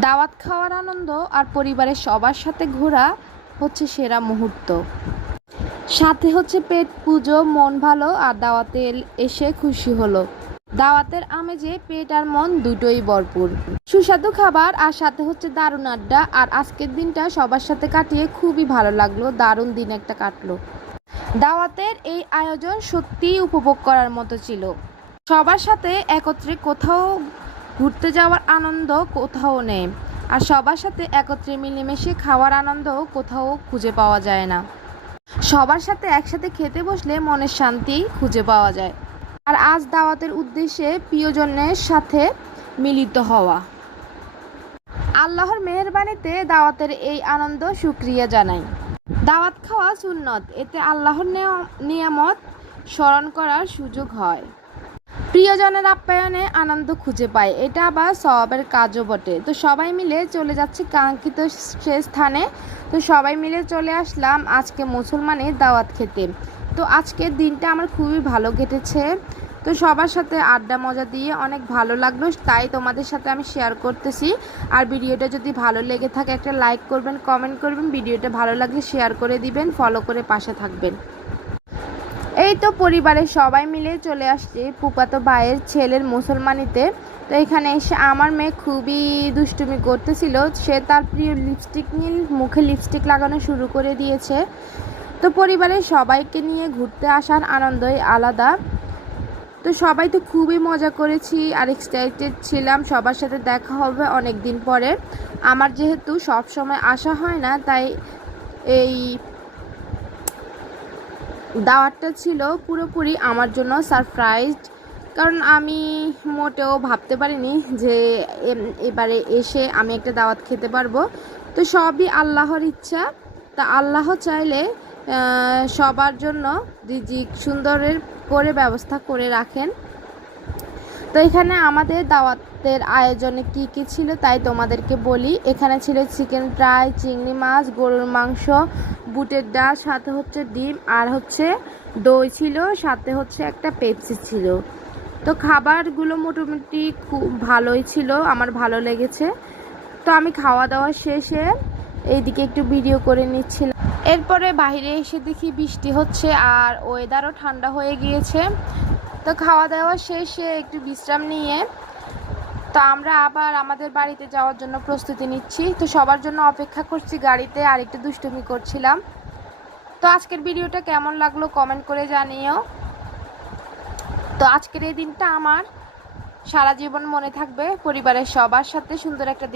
দাওয়াত খাওয়ার আনন্দ আর পরিবারের সবার সাথে ঘোরা হচ্ছে সেরা মুহূর্ত। সাথে হচ্ছে পেট পুজো, মন ভালো আর দাওয়াতে এসে খুশি হলো। দাওয়াতের আমেজে পেট আর মন দুটোই ভরপুর। সুস্বাদু খাবার আর সাথে হচ্ছে দারুণ আড্ডা। আর আজকের দিনটা সবার সাথে কাটিয়ে খুবই ভালো লাগলো, দারুণ দিন একটা কাটলো। দাওয়াতের এই আয়োজন সত্যিই উপভোগ করার মতো ছিল। সবার সাথে একত্রে কোথাও ঘুরতে যাওয়ার আনন্দ কোথাও নেই, আর সবার সাথে একত্রে মিলেমিশে খাওয়ার আনন্দ কোথাও খুঁজে পাওয়া যায় না। সবার সাথে একসাথে খেতে বসলে মনের শান্তি খুঁজে পাওয়া যায়। আর আজ দাওয়াতের উদ্দেশ্যে প্রিয়জনের সাথে মিলিত হওয়া। আল্লাহর মেহেরবানিতে দাওয়াতের এই আনন্দ শুকরিয়া জানাই। দাওয়াত খাওয়া সুন্নত, এতে আল্লাহর নিয়ামত স্মরণ করার সুযোগ হয়। প্রিয়জনের আপ্যায়নে আনন্দ খুঁজে পায়, এটা আবার সওয়াবের কাজও বটে। তো সবাই মিলে চলে যাচ্ছে কাঙ্ক্ষিত সে স্থানে। তো সবাই মিলে চলে আসলাম আজকে মুসলমানের দাওয়াত খেতে। তো আজকের দিনটা আমার খুবই ভালো কেটেছে। তো সবার সাথে আড্ডা মজা দিয়ে অনেক ভালো লাগলো, তাই তোমাদের সাথে আমি শেয়ার করতেছি। আর ভিডিওটা যদি ভালো লেগে থাকে একটা লাইক করবেন, কমেন্ট করবেন, ভিডিওটা ভালো লাগলে শেয়ার করে দিবেন, ফলো করে পাশে থাকবেন। এই তো পরিবারের সবাই মিলে চলে আসছে ফুফাতো ভাইয়ের ছেলের মুসলমানিতে। তো এখানে এসে আমার মেয়ে খুবই দুষ্টুমি করতেছিল, সে তার প্রিয় লিপস্টিক নিয়ে মুখে লিপস্টিক লাগানো শুরু করে দিয়েছে। তো পরিবারের সবাইকে নিয়ে ঘুরতে আসার আনন্দই আলাদা। তো সবাই তো খুবই মজা করেছি আর এক্সাইটেড ছিলাম, সবার সাথে দেখা হবে অনেক দিন পরে। আমার যেহেতু সব সময় আসা হয় না, তাই এই দাওয়াতটা ছিল পুরোপুরি আমার জন্য সারপ্রাইজ। কারণ আমি মোটেও ভাবতে পারিনি যে এবারে এসে আমি একটা দাওয়াত খেতে পারবো। তো সবই আল্লাহর ইচ্ছা। তা আল্লাহ চাইলে সবার জন্য রিজিক সুন্দরের করে ব্যবস্থা করে রাখেন। তো এখানে আমাদের দাওয়াতের আয়োজনে কি কি ছিল তাই তোমাদেরকে বলি। এখানে ছিল চিকেন ফ্রাই, চিংড়ি মাছ, গরুর মাংস, বুটের ডাল, সাথে হচ্ছে ডিম, আর হচ্ছে দই ছিল, সাথে হচ্ছে একটা পেপসি ছিল। তো খাবারগুলো মোটামুটি খুব ভালোই ছিল, আমার ভালো লেগেছে। তো আমি খাওয়া দাওয়া শেষে এইদিকে একটু ভিডিও করে নিচ্ছিলাম। এরপরে বাইরে এসে দেখি বৃষ্টি হচ্ছে আর ওয়েদারও ঠান্ডা হয়ে গিয়েছে। তো খাওয়া দাওয়া শেষে একটু বিশ্রাম নিয়ে তো আমরা আবার আমাদের বাড়িতে যাওয়ার জন্য প্রস্তুতি নিচ্ছি। তো সবার জন্য অপেক্ষা করছি গাড়িতে, আর একটু দুষ্টুমি করছিলাম। তো আজকের ভিডিওটা কেমন লাগলো কমেন্ট করে জানিও। তো আজকের এই দিনটা আমার সারা জীবন মনে থাকবে। পরিবারের সবার সাথে সুন্দর একটা দিন